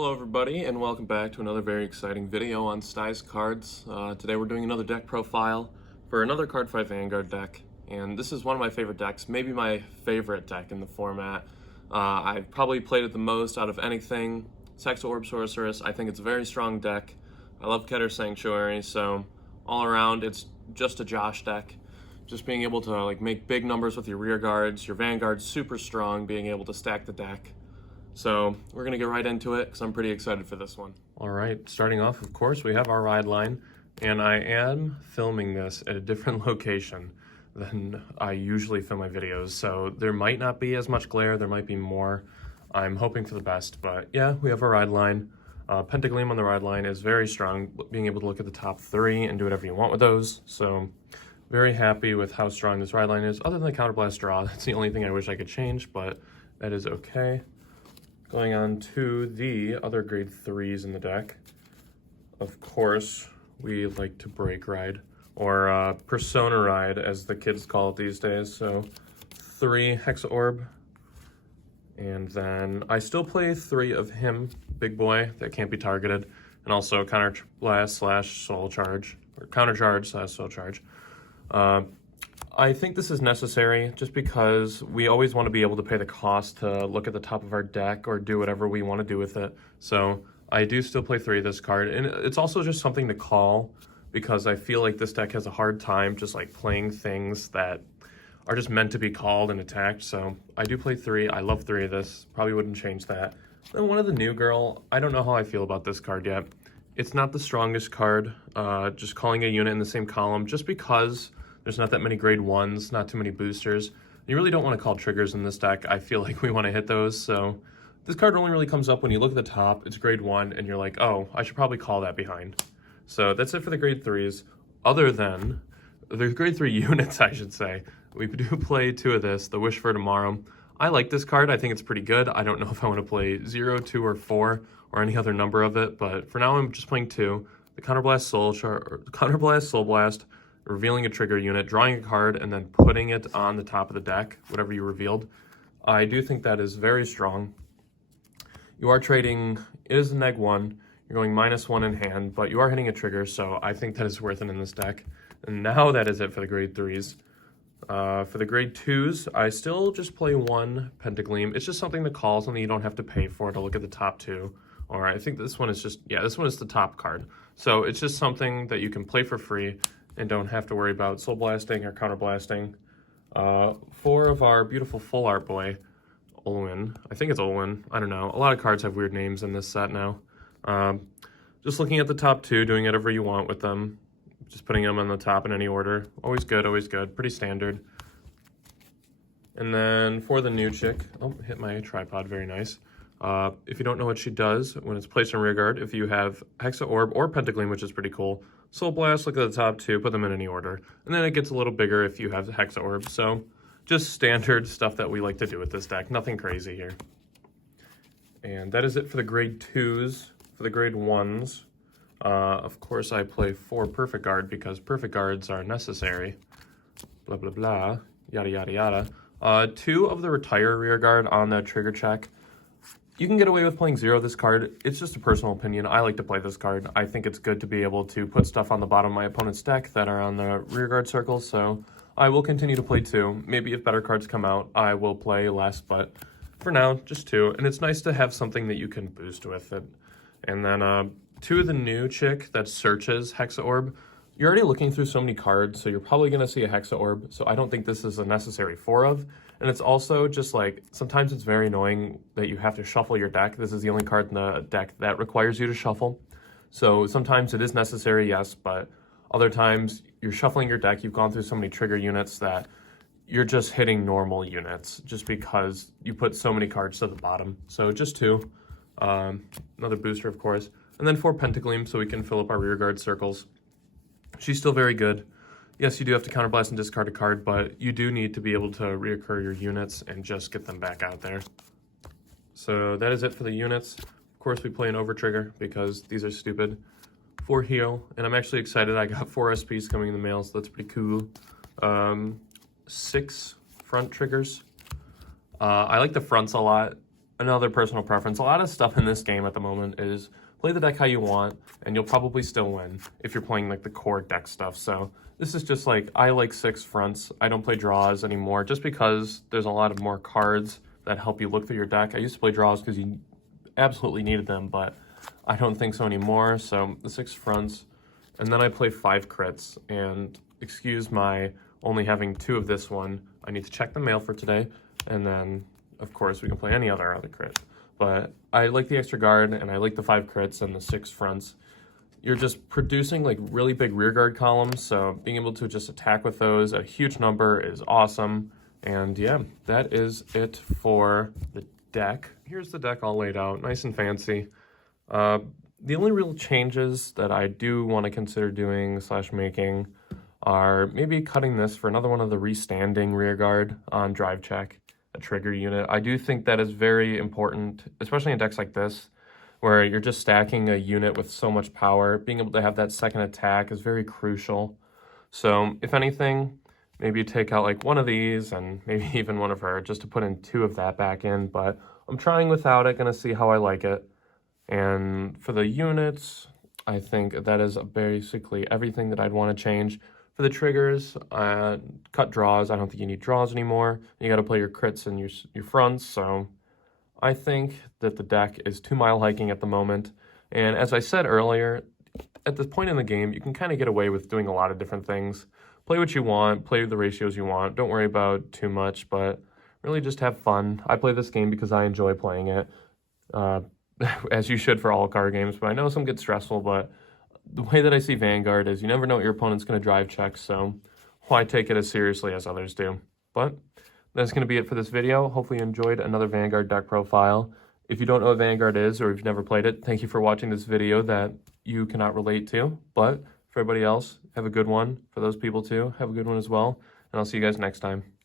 Hello everybody, and welcome back to another very exciting video on Sty's cards. Today we're doing another deck profile for another Cardfight Vanguard deck, and this is one of my favorite decks, maybe my favorite deck in the format. I've probably played it the most out of anything. It's Hexaorb Sorceress. I think it's a very strong deck. I love Keter Sanctuary, so all around it's just a Josh deck. Just being able to make big numbers with your rear guards, your Vanguard's super strong, being able to stack the deck. So we're going to get right into it because I'm pretty excited for this one. All right, starting off, of course, we have our ride line, and I am filming this at a different location than I usually film my videos, so there might not be as much glare, there might be more. I'm hoping for the best, but yeah, we have a ride line. Pentagleam on the ride line is very strong, being able to look at the top three and do whatever you want with those, so very happy with how strong this ride line is. Other than the counterblast draw, that's the only thing I wish I could change, but that is okay. Going on to the other grade 3s in the deck. Of course, we like to break ride, or persona ride as the kids call it these days. So 3 Hexaorb, and then I still play 3 of him, big boy, that can't be targeted, and also counter blast slash soul charge, or counter charge slash soul charge. I think this is necessary just because we always want to be able to pay the cost to look at the top of our deck or do whatever we want to do with it. So I do still play 3 of this card, and it's also just something to call because I feel like this deck has a hard time just playing things that are just meant to be called and attacked. So I do play 3. I love 3 of this. Probably wouldn't change that. Then one of the New Girl. I don't know how I feel about this card yet. It's not the strongest card, just calling a unit in the same column just because there's not that many grade 1s, not too many boosters. You really don't want to call triggers in this deck. I feel like we want to hit those, so this card only really comes up when you look at the top, it's grade 1, and you're like, oh, I should probably call that behind. So that's it for the grade 3s. Other than the grade 3 units, I should say. We do play 2 of this, the Wish for Tomorrow. I like this card. I think it's pretty good. I don't know if I want to play 0, 2, or 4, or any other number of it, but for now I'm just playing 2. The Counterblast Soul Blast, revealing a trigger unit, drawing a card, and then putting it on the top of the deck, whatever you revealed. I do think that is very strong. You are trading, it is a neg-1, you're going -1 in hand, but you are hitting a trigger, so I think that is worth it in this deck. And now that is it for the grade 3s. For the grade 2s, I still just play 1 Pentagleam. It's just something to call, something you don't have to pay for to look at the top 2. Or I think this one is just, yeah, this one is the top card. So it's just something that you can play for free and don't have to worry about soul blasting or counter blasting. 4 of our beautiful full art boy, Olwen. I think it's Olwen. I don't know. A lot of cards have weird names in this set now. Just looking at the top 2, doing whatever you want with them. Just putting them on the top in any order. Always good, always good. Pretty standard. And then for the new chick, oh, hit my tripod, very nice. If you don't know what she does, when it's placed in rear guard, if you have Hexaorb or Pentagleam, which is pretty cool, Soul Blast, look at the top 2, put them in any order. And then it gets a little bigger if you have Hexaorb. So just standard stuff that we like to do with this deck. Nothing crazy here. And that is it for the grade 2s. For the grade 1s, of course I play 4 Perfect Guard because Perfect Guards are necessary. Blah, blah, blah. Yada, yada, yada. 2 of the Retire Rear Guard on that trigger check. You can get away with playing 0 this card. It's just a personal opinion. I like to play this card. I think it's good to be able to put stuff on the bottom of my opponent's deck that are on the rear guard circles, so I will continue to play 2. Maybe if better cards come out, I will play less, but for now, just 2. And it's nice to have something that you can boost with it. And then 2 of the new chick that searches Hexaorb. You're already looking through so many cards, so you're probably going to see a Hexaorb, so I don't think this is a necessary 4 of. And it's also just sometimes it's very annoying that you have to shuffle your deck. This is the only card in the deck that requires you to shuffle. So sometimes it is necessary, yes, but other times you're shuffling your deck, you've gone through so many trigger units that you're just hitting normal units just because you put so many cards to the bottom. So just 2. Another booster, of course. And then 4 Pentagleam so we can fill up our rear guard circles. She's still very good. Yes, you do have to counterblast and discard a card, but you do need to be able to reoccur your units and just get them back out there. So that is it for the units. Of course, we play an Overtrigger because these are stupid. 4 heal, and I'm actually excited. I got 4 SPs coming in the mail, so that's pretty cool. 6 front triggers. I like the fronts a lot. another personal preference. A lot of stuff in this game at the moment is play the deck how you want, and you'll probably still win if you're playing like the core deck stuff. So this is just like, I like 6 fronts. I don't play draws anymore just because there's a lot of more cards that help you look through your deck. I used to play draws because you absolutely needed them, but I don't think so anymore. So the 6 fronts, and then I play 5 crits, and excuse my only having 2 of this one. I need to check the mail for today, and then of course we can play any other crit. But I like the extra guard, and I like the 5 crits and the 6 fronts. You're just producing like really big rear guard columns, so being able to just attack with those, a huge number, is awesome. And yeah, that is it for the deck. Here's the deck all laid out, nice and fancy. The only real changes that I do want to consider doing / making are maybe cutting this for another one of the restanding rear guard on drive check, a trigger unit. I do think that is very important, especially in decks like this, where you're just stacking a unit with so much power. Being able to have that second attack is very crucial. So if anything, maybe take out like one of these and maybe even one of her just to put in 2 of that back in. But I'm trying without it, gonna see how I like it. And for the units, I think that is basically everything that I'd want to change. For the triggers, cut draws. I don't think you need draws anymore. You got to play your crits and your fronts, so I think that the deck is 2 mile hiking at the moment. And as I said earlier, at this point in the game, you can kind of get away with doing a lot of different things. Play what you want, play the ratios you want. Don't worry about too much, but really just have fun. I play this game because I enjoy playing it, as you should for all card games. But I know some get stressful, but the way that I see Vanguard is you never know what your opponent's going to drive check, so why take it as seriously as others do? But that's going to be it for this video. Hopefully you enjoyed another Vanguard deck profile. If you don't know what Vanguard is, or if you've never played it, thank you for watching this video that you cannot relate to. But for everybody else, have a good one. For those people too, have a good one as well. And I'll see you guys next time.